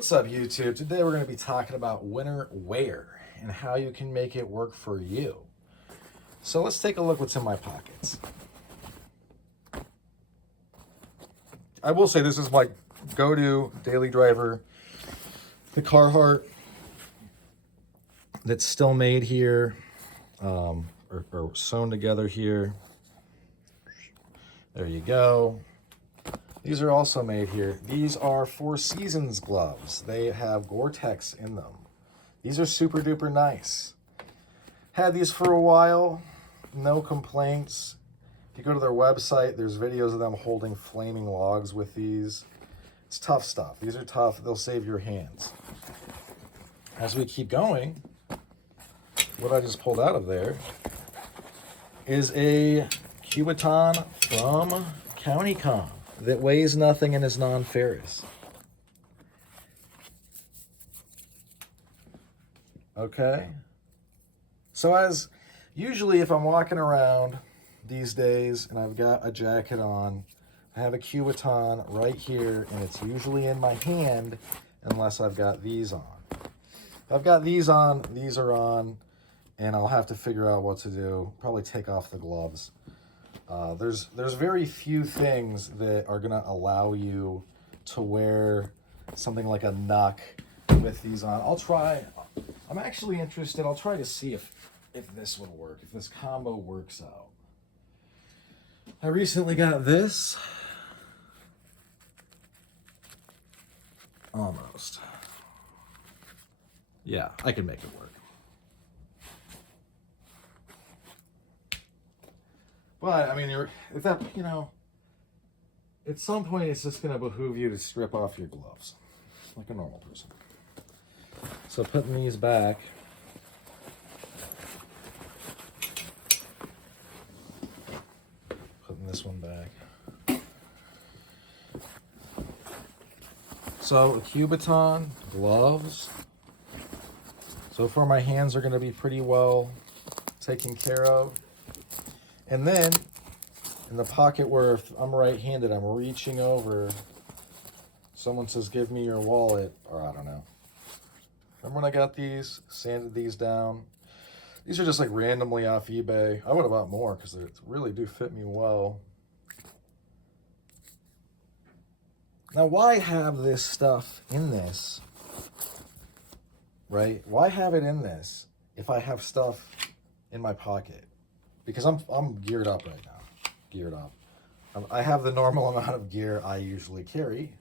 What's up, YouTube? Today we're going to be talking about winter wear and how you can make it work for you. So let's take a look what's in my pockets. I will say this is my go-to daily driver, the Carhartt that's still made here, or sewn together here. There you go. These are also made here. These are Four Seasons gloves. They have Gore-Tex in them. These are super duper nice. Had these for a while, no complaints. If you go to their website, there's videos of them holding flaming logs with these. It's tough stuff. These are tough. They'll save your hands. As we keep going, what I just pulled out of there is a Kubotan from CountyCon that weighs nothing and is non-ferrous. Okay. So as usually if I'm walking around these days and I've got a jacket on, I have a Kubotan right here and it's usually in my hand unless I've got these on. If I've got these on, these are on, and I'll have to figure out what to do. Probably take off the gloves. There's very few things that are gonna allow you to wear something like a Nuck with these on. I'll try. I'm actually interested. I'll try to see if this would work, if this combo works out. I recently got this. Almost. Yeah, I can make it work. But I mean, at that, at some point it's just going to behoove you to strip off your gloves like a normal person. So putting these back, putting this one back. So a Kubotan, gloves. So far my hands are going to be pretty well taken care of. And then, in the pocket where if I'm right-handed, I'm reaching over, someone says, give me your wallet, or I don't know. Remember when I got these, sanded these down? These are just like randomly off eBay. I would have bought more because they really do fit me well. Now, why have this stuff in this, right? Why have it in this if I have stuff in my pocket? Because I'm geared up right now, geared up. I have the normal amount of gear I usually carry.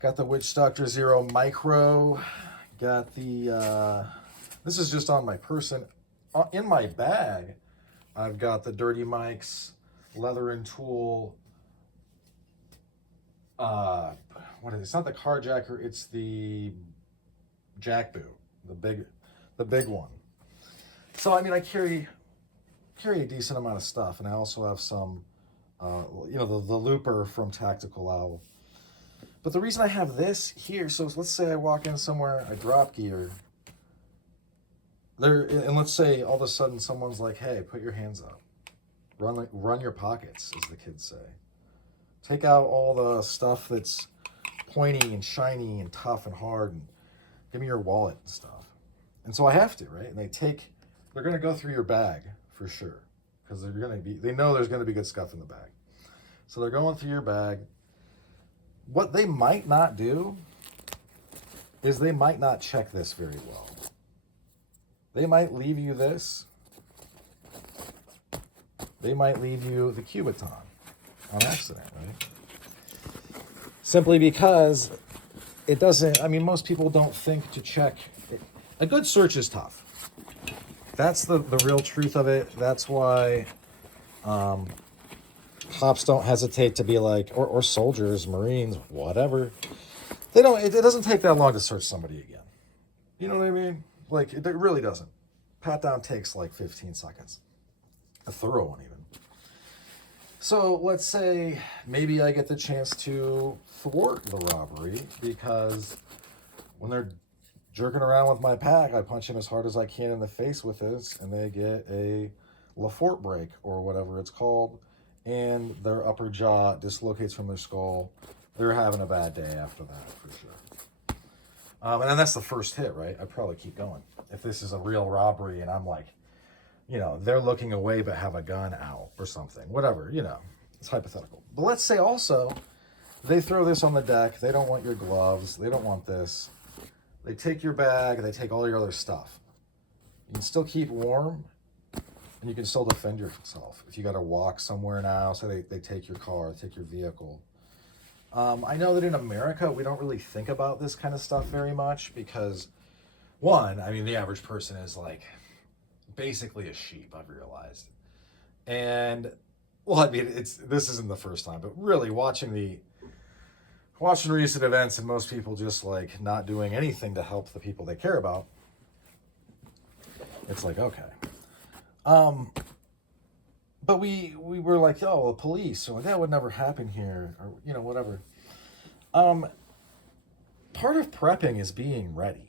Got the Witch Doctor Zero Micro. Got the, this is just on my person. In my bag, I've got the Dirty Mike's Leather and Tool. What is it? It's not the Carjacker, it's the Jack Boot, the big one. So, I mean, I carry a decent amount of stuff, and I also have some, the looper from Tactical Owl. But the reason I have this here, so let's say I walk in somewhere, I drop gear, and let's say all of a sudden someone's like, hey, put your hands up. Run your pockets, as the kids say. Take out all the stuff that's pointy and shiny and tough and hard, and give me your wallet and stuff. And so I have to, right? And they're going to go through your bag for sure, because they know there's going to be good stuff in the bag. So they're going through your bag. What they might not do is they might not check this very well. They might leave you this. They might leave you the Kubotan on accident, right? Simply because it doesn't, I mean, most people don't think to check. A good search is tough. That's the real truth of it. That's why cops don't hesitate to be like, or soldiers, Marines, whatever. They don't. It doesn't take that long to search somebody again. You know what I mean? Like, it really doesn't. Pat down takes like 15 seconds. A thorough one even. So let's say maybe I get the chance to thwart the robbery because when they're jerking around with my pack, I punch him as hard as I can in the face with this, and they get a Lafort break or whatever it's called, and their upper jaw dislocates from their skull, they're having a bad day after that for sure. And then that's the first hit, right? I'd probably keep going. If this is a real robbery and I'm like, they're looking away but have a gun out or something, whatever, it's hypothetical. But let's say also they throw this on the deck. They don't want your gloves. They don't want this. They take your bag. They take all your other stuff. You can still keep warm and you can still defend yourself. If you got to walk somewhere now, say they take your car, take your vehicle. I know that in America, we don't really think about this kind of stuff very much because, one, I mean, the average person is like basically a sheep, I've realized. And, well, I mean, this isn't the first time, but really watching recent events and most people just like not doing anything to help the people they care about, it's like, okay. But we were like, oh, the police, or that would never happen here, or whatever. Part of prepping is being ready,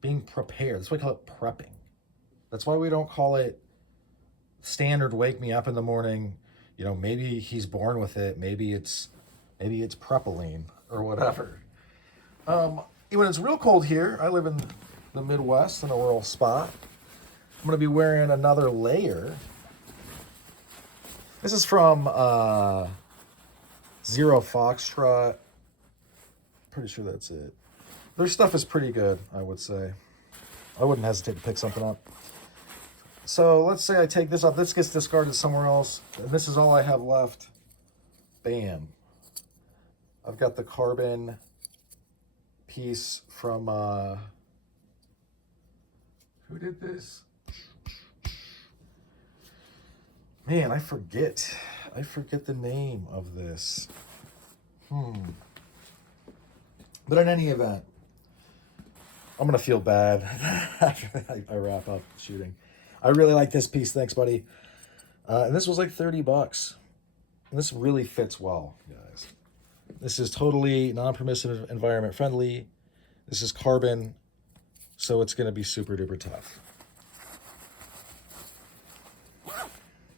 being prepared. That's why we call it prepping. That's why we don't call it standard wake me up in the morning. Maybe he's born with it. Maybe it's prepoline or whatever. When it's real cold here, I live in the Midwest in a rural spot. I'm going to be wearing another layer. This is from Zero Foxtrot. Pretty sure that's it. Their stuff is pretty good, I would say. I wouldn't hesitate to pick something up. So let's say I take this up. This gets discarded somewhere else. And this is all I have left. Bam. I've got the carbon piece from... who did this? Man, I forget the name of this. But in any event, I'm going to feel bad after I wrap up shooting. I really like this piece. Thanks, buddy. And this was like $30. And this really fits well, guys. This is totally non-permissive, environment friendly. This is carbon, so it's going to be super duper tough.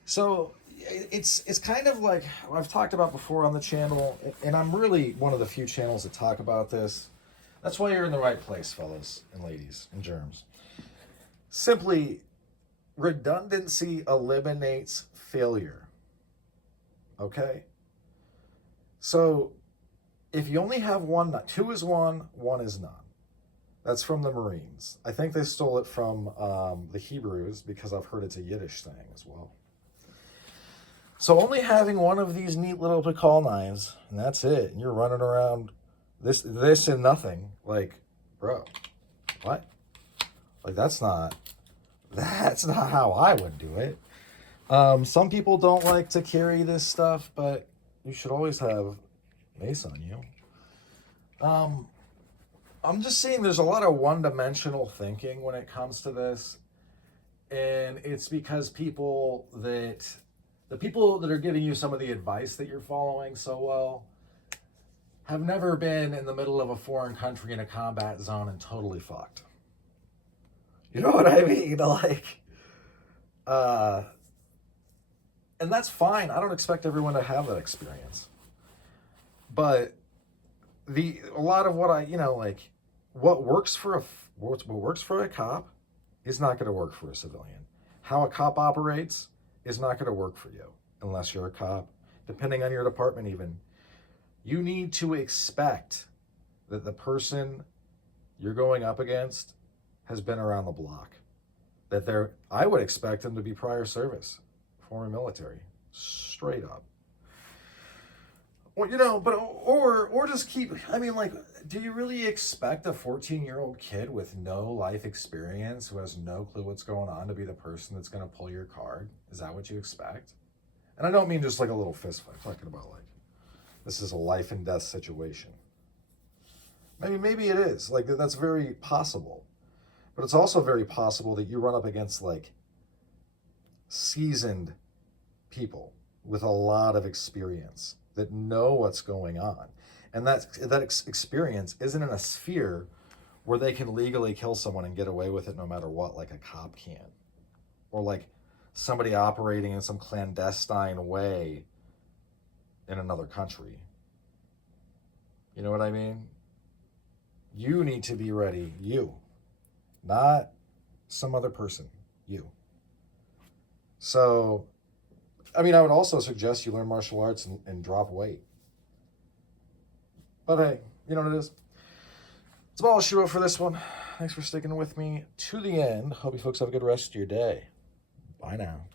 So it's kind of like I've talked about before on the channel, and I'm really one of the few channels that talk about this. That's why you're in the right place, fellas and ladies and germs. Simply, redundancy eliminates failure. Okay? So if you only have one, two is one is none. That's from the Marines. I think they stole it from the Hebrews because I've heard it's a Yiddish thing as well. So only having one of these neat little Pikal knives, and that's it. And you're running around this and nothing. Like, bro, what? Like, that's not how I would do it. Some people don't like to carry this stuff, but you should always have mace on you. I'm just seeing there's a lot of one-dimensional thinking when it comes to this. And it's because the people that are giving you some of the advice that you're following so well have never been in the middle of a foreign country in a combat zone and totally fucked. You know what I mean? Like, and that's fine. I don't expect everyone to have that experience. But a lot of what what works for a cop is not going to work for a civilian. How a cop operates is not going to work for you unless you're a cop. Depending on your department even, you need to expect that the person you're going up against has been around the block. I would expect them to be prior service, former military, straight up. Or, or just keep, do you really expect a 14-year-old kid with no life experience who has no clue what's going on to be the person that's going to pull your card? Is that what you expect? And I don't mean just like a little fist fight. I'm talking about like, this is a life and death situation. Maybe it is. Like, that's very possible. But it's also very possible that you run up against like seasoned people with a lot of experience that know what's going on. And that experience isn't in a sphere where they can legally kill someone and get away with it no matter what, like a cop can. Or like somebody operating in some clandestine way in another country. You know what I mean? You need to be ready. You. Not some other person. You. So, I mean, I would also suggest you learn martial arts and drop weight. But hey, you know what it is? That's about all she wrote for this one. Thanks for sticking with me to the end. Hope you folks have a good rest of your day. Bye now.